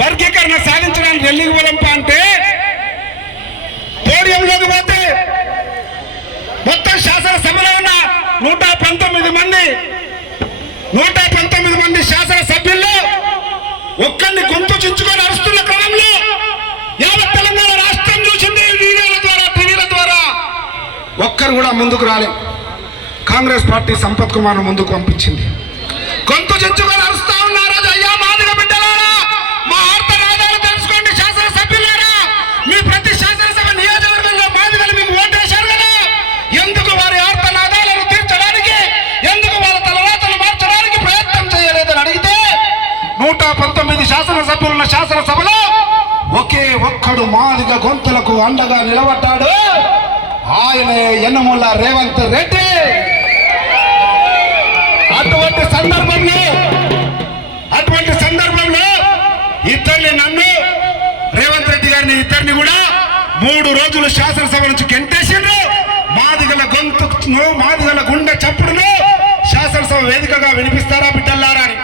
వర్గీకరణ సాధించడానికి ఢిల్లీకి పోలంపా అంటే పోడియంలోకి పోతే మొత్తం శాసనసభలో ఉన్న నూట పంతొమ్మిది మంది నూట పంతొమ్మిది మంది శాసనసభ్యుల్లో ఒక్కరిని గొంతు చించుకొని అరుస్తున్న క్రమంలో యావత్ తెలంగాణ రాష్ట్రం చూసింది మీడియాల ద్వారా టీవీల ద్వారా. ఒక్కరు కూడా ముందుకు రాలే. కాంగ్రెస్ పార్టీ సంపత్ కుమార్ ముందుకు పంపించింది. గొంతు చించుకొని అరుస్తా ఉన్నారు అయ్యా నూట పంతొమ్మిది శాసనసభ్యులున్న శాసనసభలో ఒకే ఒక్కడు మాదిగ గొంతులకు అండగా నిలబడ్డాడు. ఆయనే యనమల రేవంత్ రెడ్డి. అటువంటి సందర్భంలో అటువంటి సందర్భంలో ఇద్దరిని నన్ను రేవంత్ రెడ్డి గారిని ఇద్దరిని కూడా మూడు రోజులు శాసనసభ నుంచి గెంటేసిండ్రు. మాదిగల గొంతును మాదిగల గుండె చప్పుడును శాసనసభ వేదికగా వినిపిస్తారా బిడ్డల్లారా అని.